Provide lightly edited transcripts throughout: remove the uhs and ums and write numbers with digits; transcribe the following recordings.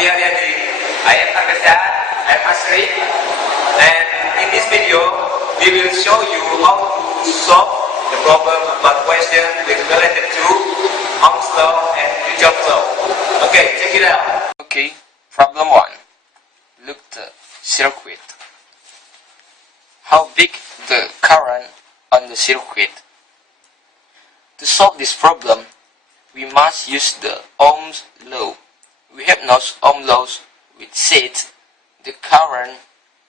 Hari-hari, I am M.ASHRIANSYAH, I'm Ashri, and in this video we will show you how to solve the problem about question related to Ohm's law and Kirchoff's law. Okay, check it out. Okay, problem 1. Look the circuit. How big the current on the circuit? To solve this problem, we must use the Ohm's law. We have known Ohm's law which says the current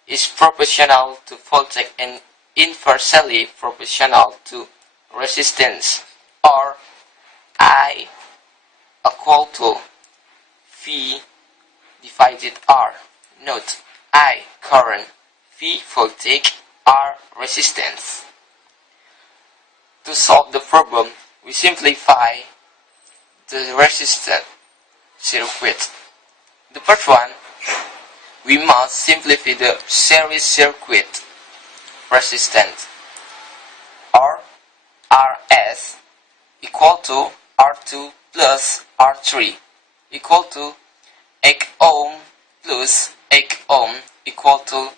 is proportional to voltage and inversely proportional to resistance, or I equal to V divided R. Note, I current, V voltage, R resistance. To solve the problem, we simplify the resistor circuit. The first one, we must simplify the series circuit resistance, or RS equal to R2 plus R3 equal to 8 ohm plus 8 ohm equal to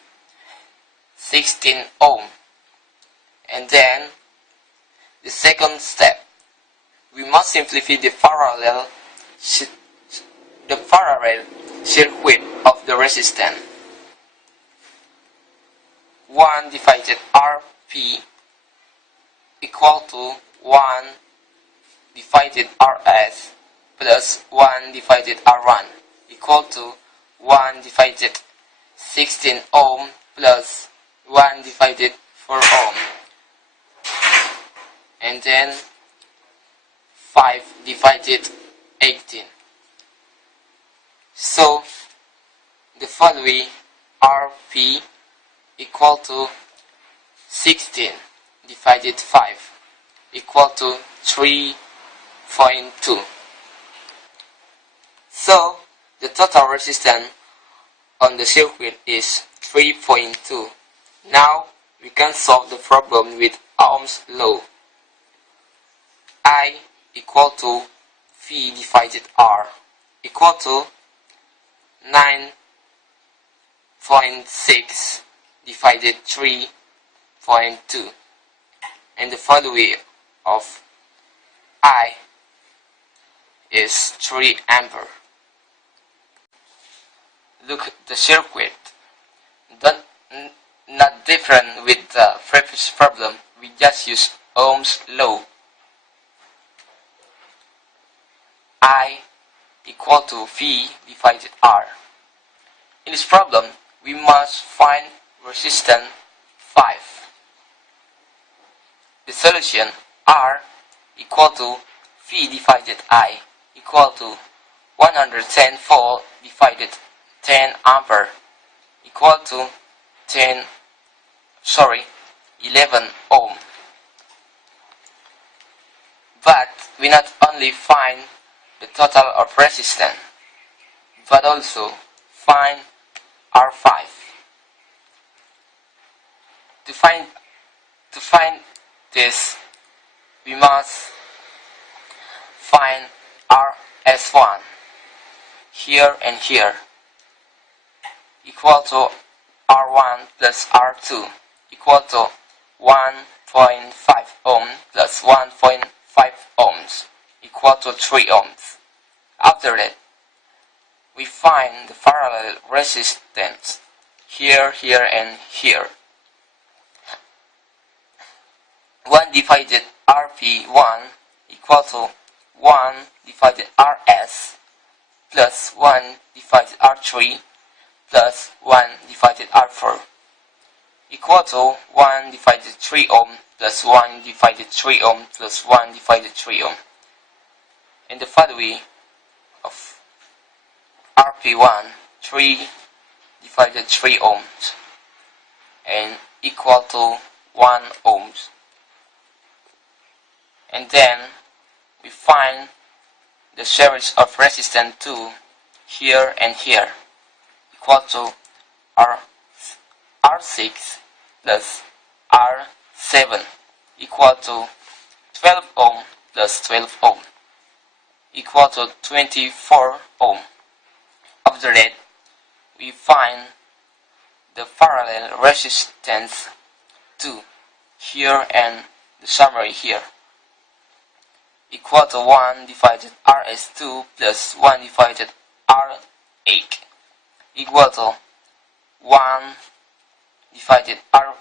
16 ohm. And then the second step, we must simplify the parallel circuit of the resistance. 1 divided Rp equal to 1 divided Rs plus 1 divided R1 equal to 1 divided 16 ohm plus 1 divided 4 ohm, and then 5 divided 18. So the following Rp equal to 16 divided 5 equal to 3.2. So the total resistance on the circuit is 3.2. Now we can solve the problem with Ohm's law. I equal to V divided R equal to 9.6 divided 3.2, and the value of I is 3 ampere. Look at the circuit. Not different with the previous problem, we just use Ohm's law. I equal to V divided R. In this problem, we must find resistance 5. The solution, R equal to V divided I equal to 110 volt divided 10 ampere equal to 11 ohm. But we not only find the total of resistance, but also find R5. To find this, we must find RS1 here and here equal to R1 plus R2 equal to 1.5 ohm plus 1.5 ohms equal to 3 ohms. After that, we find the parallel resistance here, here, and here. 1 divided Rp1 equal to 1 divided Rs plus 1 divided R3 plus 1 divided R4 equal to 1 divided 3 ohm plus 1 divided 3 ohm plus 1 divided 3 ohm. And the value of Rp1, 3 divided 3 ohms, and equal to 1 ohms. And then we find the series of resistance 2 here and here equal to R6 plus R7 equal to 12 ohm plus 12 ohm equal to 24 ohm. After that, we find the parallel resistance 2 here and the summary here, equal to 1 divided RS2 plus 1 divided R8 equal to 1 divided R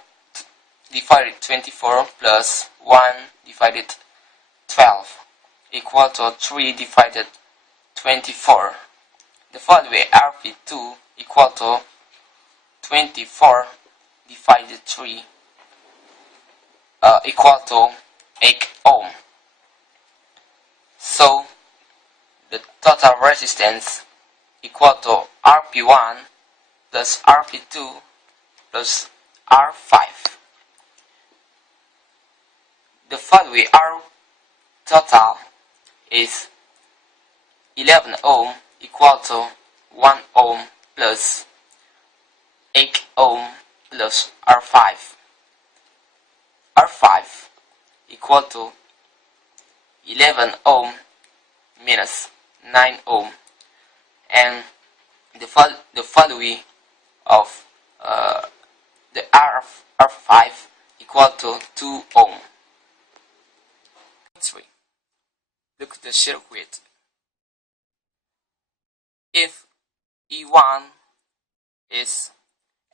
divided 24 plus 1 divided 12 equal to 3 divided 24. The following RP2 equal to 24 divided 3 equal to 8 ohm. So the total resistance equal to RP1 plus RP2 plus R5. The following R total is 11 ohm equal to 1 ohm plus 8 ohm plus R5. R5 equal to 11 ohm minus 9 ohm, and the following of the R5 equal to 2 ohm. 3. Look at the circuit. If E1 is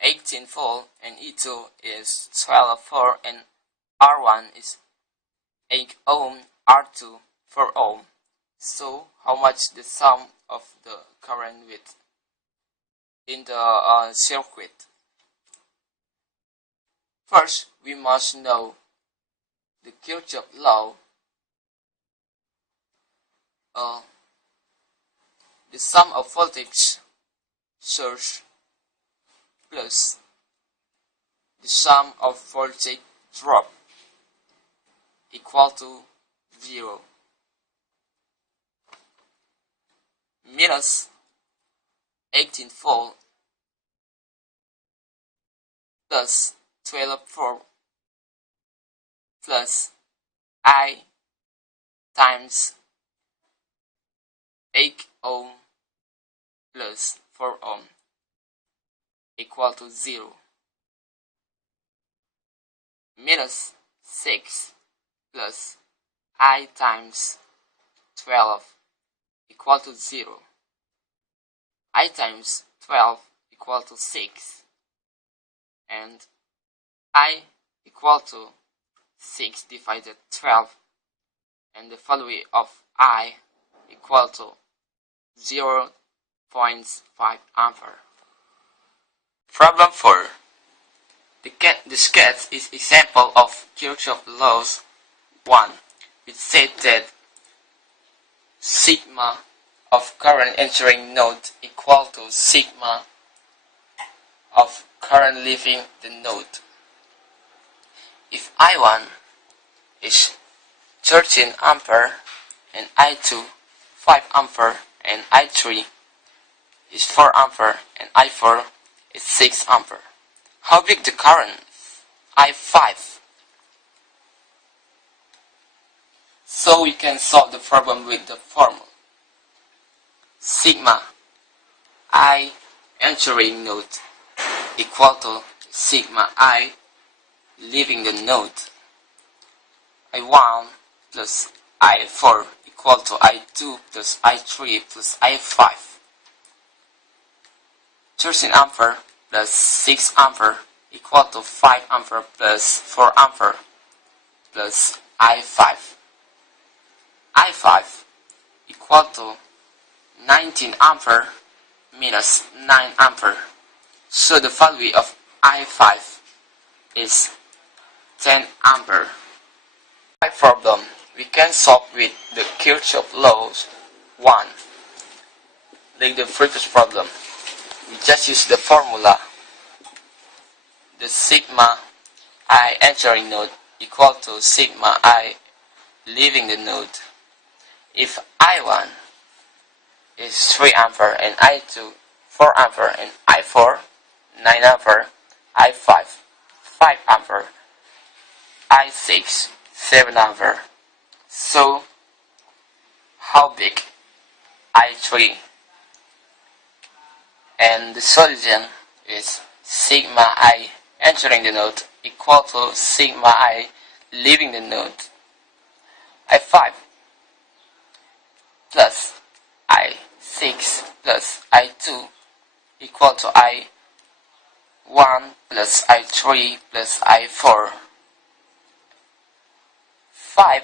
18 volt and E2 is 12 volt and R1 is 8 ohm, R2 4 ohm. So how much the sum of the current width in the circuit? First, we must know the Kirchoff's law. The sum of voltage surge plus the sum of voltage drop equal to 0 minus 18 volt plus 12 volt plus I times 8 ohm plus 4 ohm equal to 0 minus 6 plus I times 12 equal to 0. I times 12 equal to 6 and I equal to 6 divided 12, and the following of I equal to 0.5 ampere. Problem 4. The sketch is example of Kirchoff's laws 1, which said that sigma of current entering node equal to sigma of current leaving the node. If I1 is 13 ampere and I2 5 ampere and I3 is 4 ampere and I4 is 6 ampere, how big the current I5? So we can solve the problem with the formula. Sigma I entering node equal to sigma I leaving the node. I1 plus I4 equal to I2 plus I3 plus I5. 13 ampere plus 6 ampere equal to 5 ampere plus 4 ampere plus I5. I5 equal to 19 ampere minus 9 ampere. So the value of I5 is 10 ampere. My problem we can solve with the Kirchoff's laws 1. Like the previous problem, we just use the formula. The sigma I entering node equal to sigma I leaving the node. If I1 is 3 ampere and I2 4 ampere and I4 9 ampere, I5 5 ampere, I6 7 ampere. So how big I3? and the solution is sigma I entering the node equal to sigma I leaving the node. I5 plus I6 plus I2 equal to I1 plus I3 plus I4. 5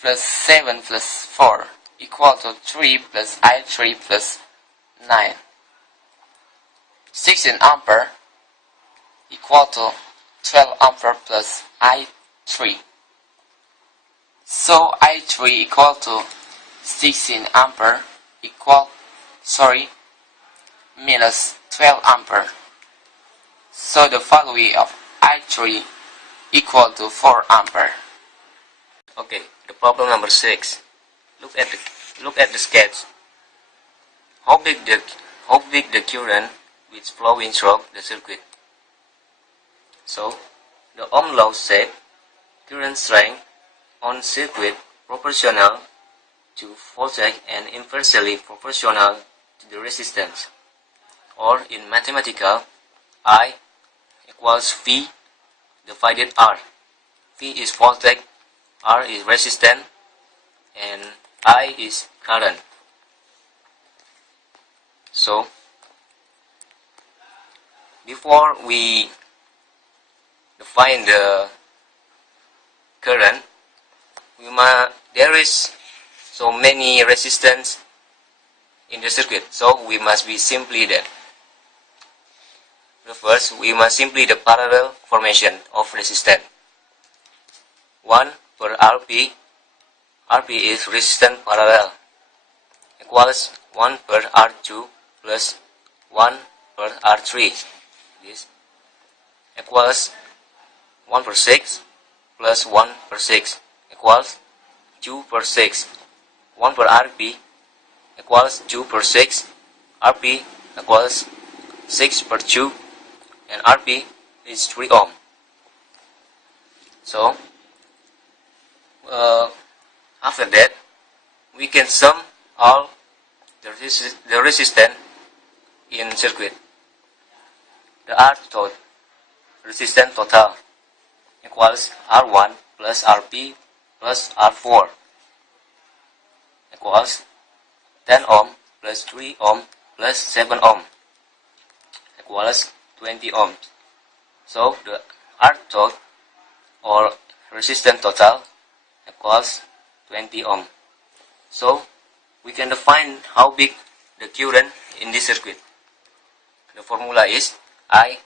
plus 7 plus 4 equal to 3 plus I3 plus 9. 16 ampere equal to 12 ampere plus I3. So I3 equal to 16 ampere minus 12 ampere. So the value of I3 equal to 4 ampere. Okay, the problem number 6. Look at the sketch. How big the current which flowing through the circuit? So the Ohm law said current strength on circuit proportional to voltage and inversely proportional to the resistance. Or in mathematical, I equals V divided R. V is voltage, R is resistance, and I is current. So before we define the current, there is so many resistance in the circuit, so we must be simply that. First, we must simply the parallel formation of resistance. 1 per Rp, Rp is resistance parallel, equals 1 per R2 plus 1 per R3. This equals 1 per 6 plus 1 per 6 equals 2 per 6. 1 per Rp equals 2 per 6. Rp equals 6 per 2, and Rp is 3 ohm. So after that, we can sum all the resistance in circuit. The R total resistance total equals R1 plus Rp plus R4 equals 10 ohm plus 3 ohm plus 7 ohm equals 20 ohms. So the R total or resistance total equals 20 ohm. So we can define how big the current in this circuit. The formula is I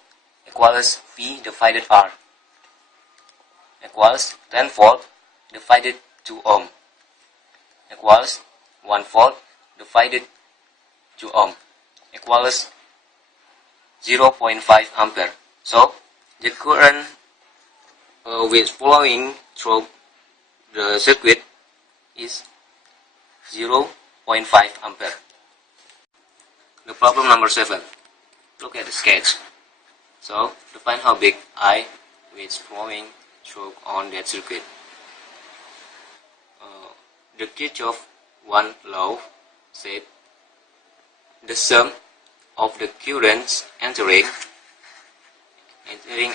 equals V divided R equals 10 volt divided 2 ohm equals 1 volt divided 2 ohm equals 0.5 ampere. So the current which flowing through the circuit is 0.5 ampere. The problem number 7. Look at the sketch. So to find how big I is flowing through on that circuit. The Kirchoff's law said the sum of the currents entering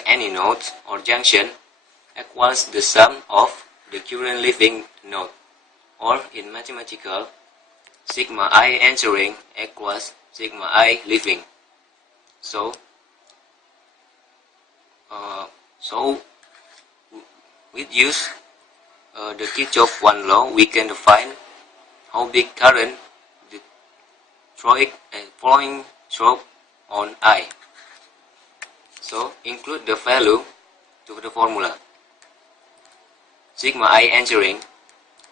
any node or junction equals the sum of the current leaving node, or in mathematical, sigma I entering equals sigma I leaving. So with use the Kirchoff's law, we can define how big current the flowing through on I. So include the value to the formula. Sigma I entering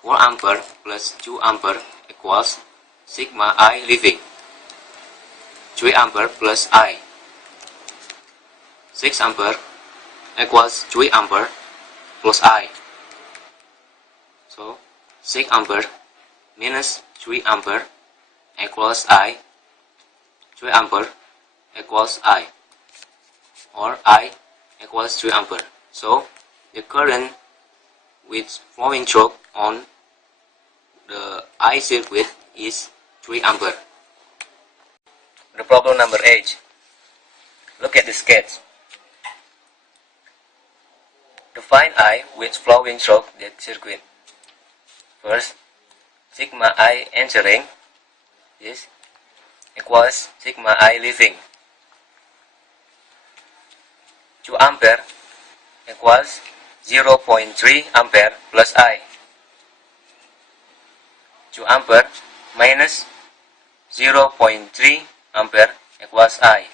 4 ampere plus 2 ampere equals sigma I leaving 3 ampere plus I. 6 ampere equals 3 ampere plus I. So 6 ampere minus 3 ampere equals I. 3 ampere equals I, or I equals 3 ampere. So the current which flowing through on the I circuit is 3 ampere. the problem number 8. Look at the sketch. To find I with flowing through the circuit. First, sigma I entering this equals sigma I leaving. 2 ampere equals 0.3 ampere plus I. 2 ampere minus 0.3 ampere equals I.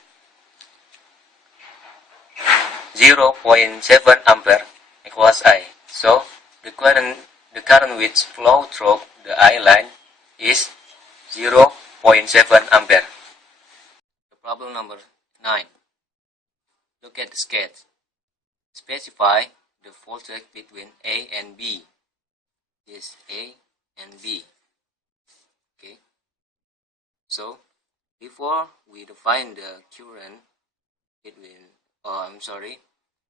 0.7 ampere equals I. So the current which flow through the I line is 0.7 ampere. The problem number 9. Look at the sketch. Specify the voltage between A and B. This A and B. Okay. So before we define the current between,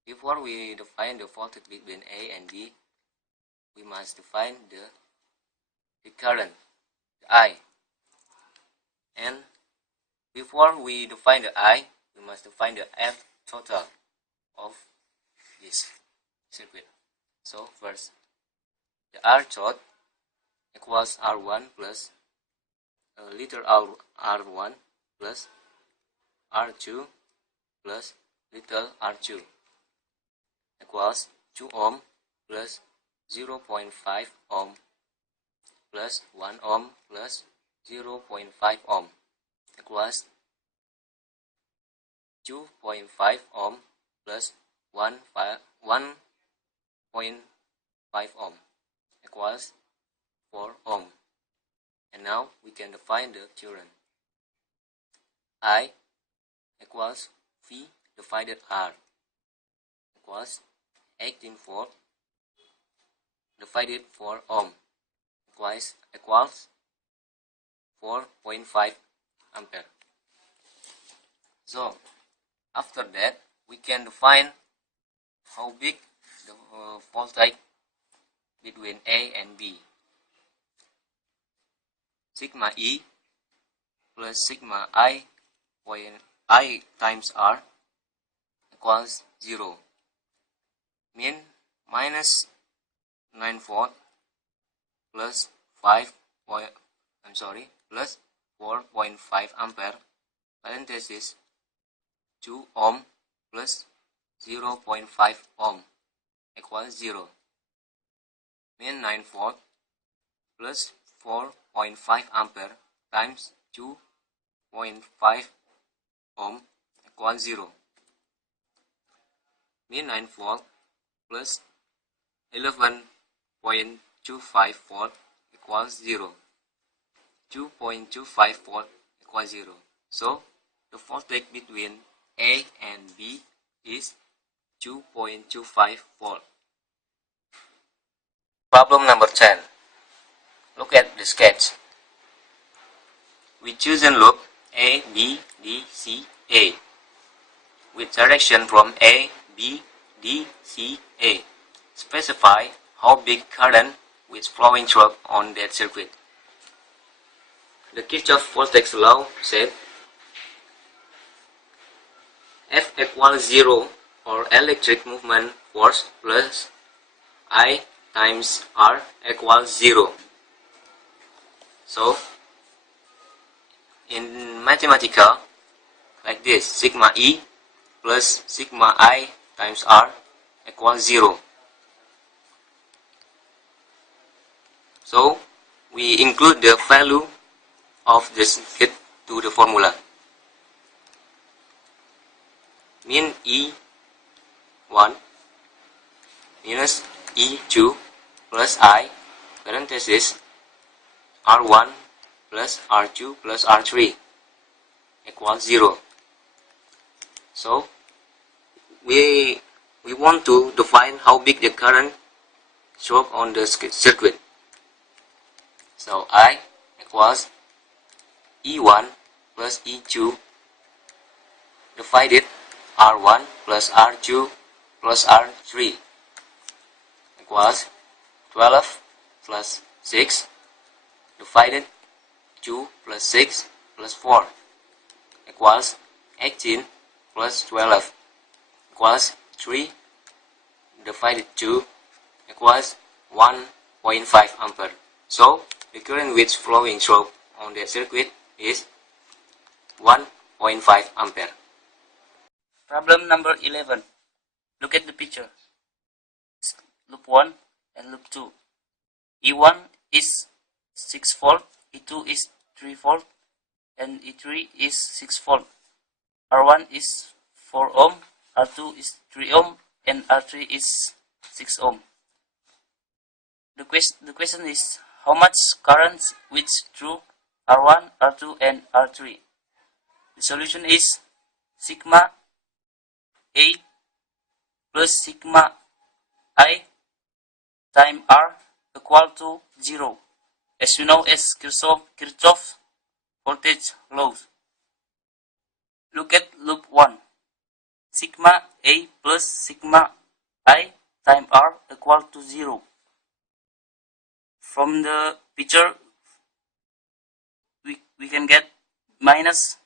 before we define the voltage between A and B, we must define the current, the I. And before we define the I, we must define the F total of this circuit. So first, the R tot equals R1 plus little R1 plus R2 plus little R2 equals 2 ohm plus 0.5 ohm plus 1 ohm plus 0.5 ohm equals 2.5 ohm plus 1.5 ohm equals 4 ohm. And now we can define the current. I equals V divided R equals 18 volt divided 4 ohm equals 4.5 ampere. So after that we can define how big the voltage between A and B. Sigma E plus sigma I times R equals 0. Mean minus 9 volt plus 4.5 ampere parenthesis 2 ohm plus 0.5 ohm equals 0. Mean 9 volt plus 4.5 ampere times 2.5 ohm equals 0. Mean 9 volt plus 11.25 volt equals 0. 2.25 volt equals 0. So the voltage between A and B is 2.25 volt. Problem number 10. Look at the sketch. We choose and loop A, B, D, C, A with direction from A, B, D, C, A. Specify how big current is flowing through on that circuit. The Kirchoff's voltage law said F equals 0 or electric movement force plus I times R equals 0. So in mathematical, like this, sigma E plus sigma I times R equals 0. So we include the value of the circuit to the formula. Mean E1 minus E2 plus I parenthesis R1 plus R2 plus R3 equals 0. So we want to define how big the current shows on the circuit. So I equals E1 plus E2 divided R1 plus R2 plus R3 equals 12 plus 6 divided 2 plus 6 plus 4 equals 18 plus 12 equals 3 divided 2 equals 1.5 ampere. So the current which flowing through on the circuit is 1.5 ampere. Problem number 11. Look at the picture. Loop 1 and loop 2. E1 is 6 volt, E2 is 3 volt, and E3 is 6 volt. R1 is 4 ohm, R2 is 3 ohm, and R3 is 6 ohm. The question is, how much current which through R1, R2, and R3? The solution is sigma A plus sigma I times R equal to 0, as you know as Kirchoff's voltage law. Look at loop 1. Sigma A plus sigma I times R equal to 0. From the picture, we can get minus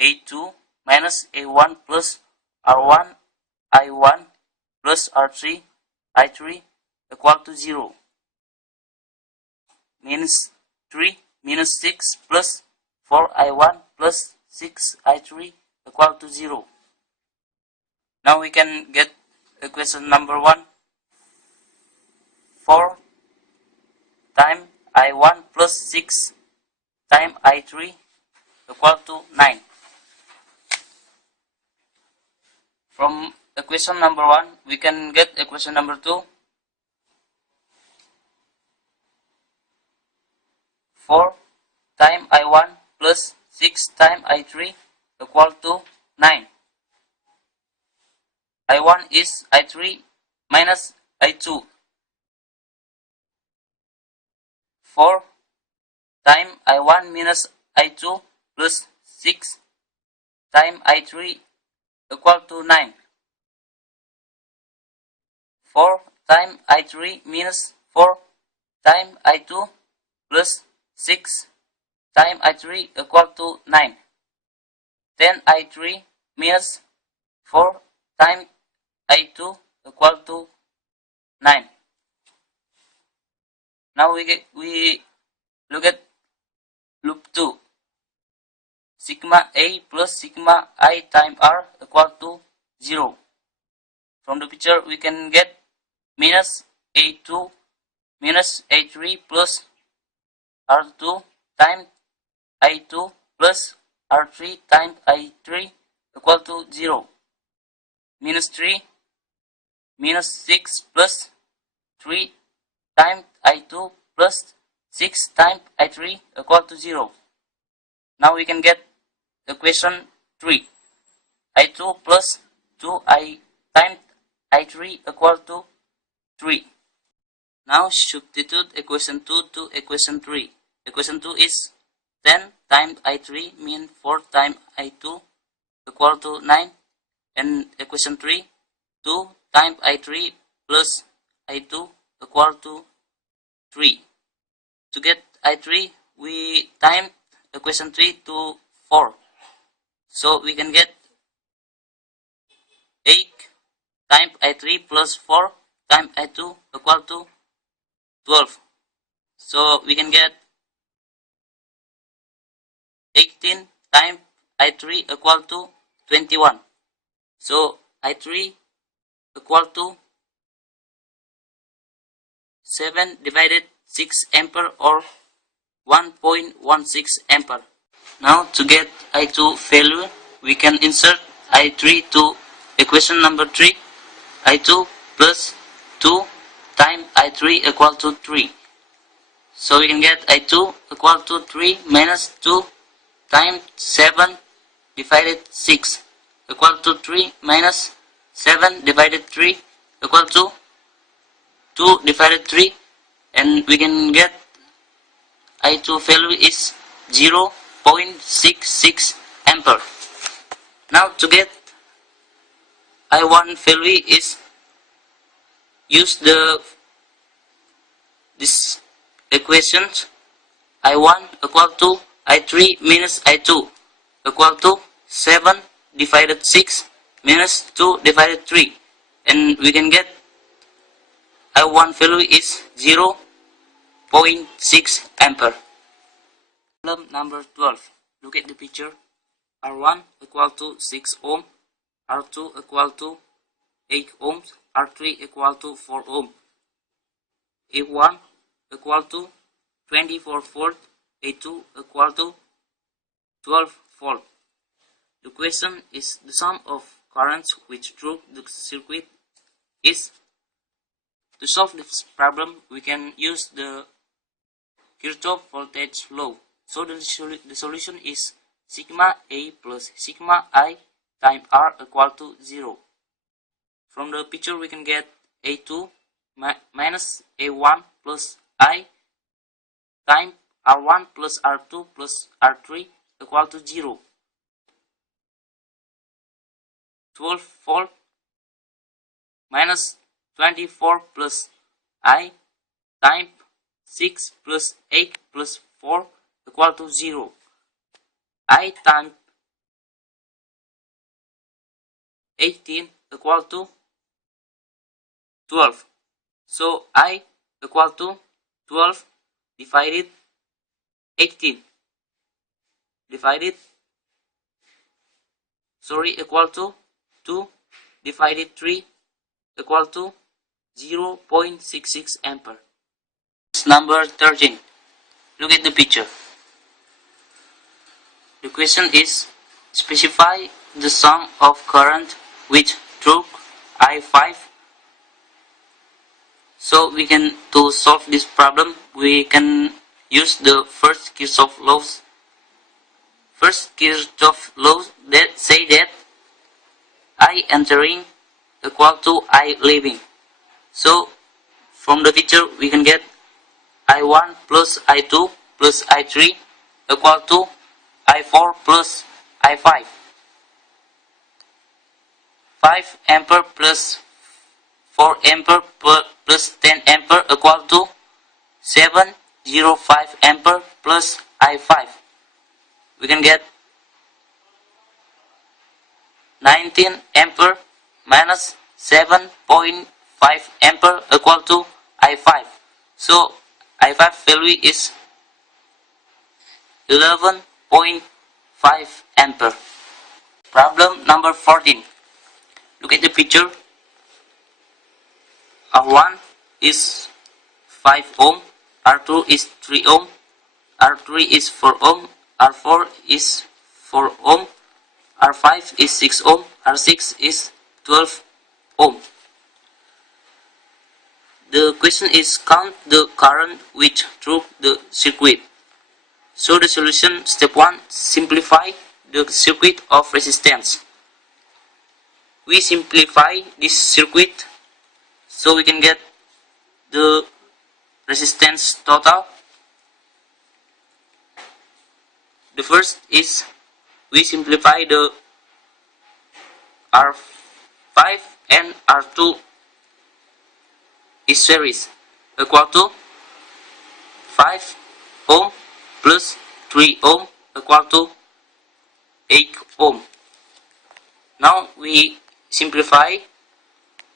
A2 minus A1 plus R1 I1 plus R3 I3 equal to 0. Means 3 minus 6 plus 4 I1 plus 6 I3 equal to 0. Now we can get equation number 1. 4 times I1 plus 6 times I3 equal to 9. From equation number 1, we can get equation number 2. 4 times I1 plus 6 times I3 equal to 9. I1 is I3 minus I2. 4 times I1 minus I2 plus 6 times I3 equal to 9. 4 times I3 minus 4 times I2 plus 6 times I3 equal to 9. 10 I3 minus 4 times I2 equal to 9. Now we look at loop 2. Sigma A plus sigma I times R equal to 0. From the picture we can get minus A2 minus A3 plus R2 times I2 plus R3 times I3 equal to 0. Minus 3 minus 6 plus 3 times I2 plus 6 times I3 equal to 0. Now we can get equation 3. I2 plus 2I times I3 equal to 3. Now substitute equation 2 to equation 3. Equation 2 is 10 times I3 mean 4 times I2 equal to 9. And equation 3, 2 times I3 plus I2 equal to 3. To get I3, we time equation 3 to 4. So we can get 8 times I3 plus 4 times I2 equal to 12. So we can get 18 times I3 equal to 21. So I3 equal to 7 divided 6 ampere or 1.16 ampere. Now to get I2 value, we can insert I3 to equation number 3. I2 plus 2 times I3 equal to 3. So we can get I2 equal to 3 minus 2 times 7 divided 6 equal to 3 minus 7 divided 3 equal to 2 divided 3, and we can get I2 value is 0.66 ampere. Now to get I1 value is use this equations. I1 equal to I3 minus I2 equal to 7 divided 6 minus 2 divided 3, and we can get I1 value is 0.6 ampere. Problem number 12. Look at the picture. R1 equal to 6 ohm, R2 equal to 8 ohms, R3 equal to 4 ohm. A1 equal to 24 volt, A2 equal to 12 volt. The question is the sum of currents which through the circuit is. To solve this problem, we can use the Kirchoff's voltage law. So the solution is sigma A plus sigma I times R equal to 0. From the picture we can get A2 minus A1 plus I times R1 plus R2 plus R3 equal to 0. 12 volt minus 24 plus I times 6 plus 8 plus 4 equal to 0. I times 18 equal to 12. So I equal to 12 divided 18 equal to 2 divided 3 equal to 0.66 ampere. Number 13. Look at the picture. The question is specify the sum of current which through I5. So to solve this problem we can use the first Kirchoff's laws. First Kirchoff's laws that say that I entering equal to I leaving. So from the picture we can get I1 plus I2 plus I3 equal to I4 plus I5. 5 ampere plus 4 ampere plus 10 ampere equal to 705 ampere plus I5. We can get 19 ampere minus 7.5 ampere equal to I5. So I5 value is 11.5 ampere. Problem number 14. Look at the picture. R1 is 5 ohm, R2 is 3 ohm, R3 is 4 ohm, R4 is 4 ohm, R5 is 6 ohm, R6 is 12 ohm. The question is count the current which through the circuit. So the solution, step 1, simplify the circuit of resistance. We simplify this circuit so we can get the resistance total. The first is we simplify the R5 and R2 is series equal to 5 ohm plus 3 ohm equal to 8 ohm. Now we simplify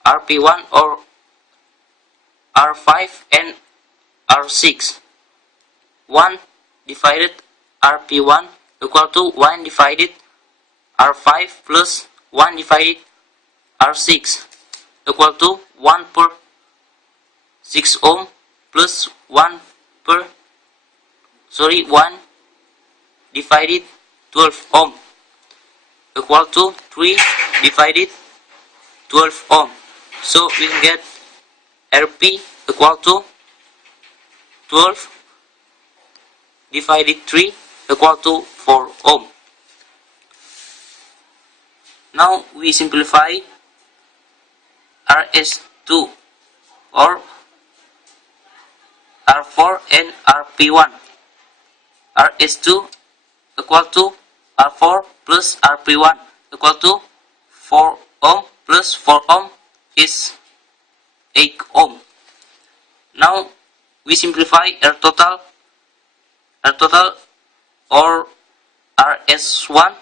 RP1 or R5 and R6. 1 divided RP1 equal to 1 divided R5 plus 1 divided R6 equal to 1 per 6 ohm plus 1 divided 12 ohm equal to 3 divided 12 ohm. So we can get RP equal to 12 divided 3 equal to 4 ohm. Now we simplify RS2 or R4 and RP1. RS2 equal to R4 plus RP1 equal to 4 ohm plus 4 ohm is 8 ohm. Now we simplify R total or RS1,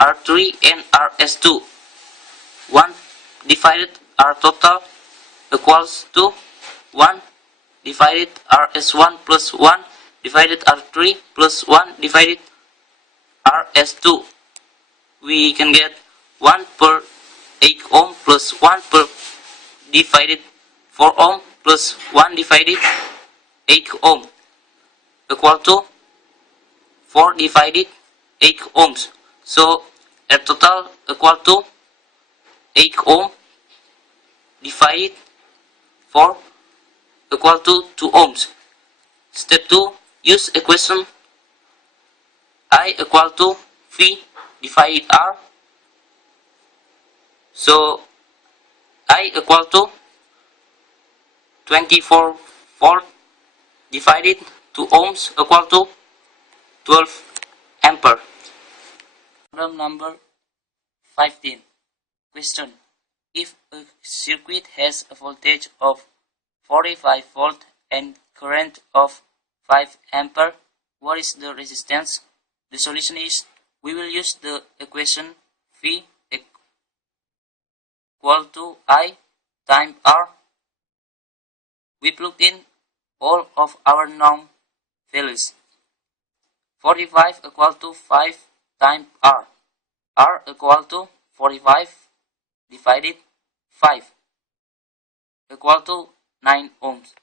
R3 and RS2. 1 divided R total equals to 1 divided RS1 plus 1 divided R3 plus 1 divided RS2. We can get 1 per 8 ohm plus 1 per divided 4 ohm plus 1 divided 8 ohm equal to 4 divided 8 ohms. So R total equal to 8 ohm divided 4 equal to 2 ohms. Step 2. Use equation I equal to V divided R. So I equal to 24 volt divided 2 ohms equal to 12 ampere. Problem number 15. Question. If a circuit has a voltage of 45 volt and current of 5 ampere, what is the resistance? The solution is, we will use the equation V equal to I times R. We plugged in all of our known values. 45 equal to 5 times R. R equal to 45 divided 5 equal to 9 ohms.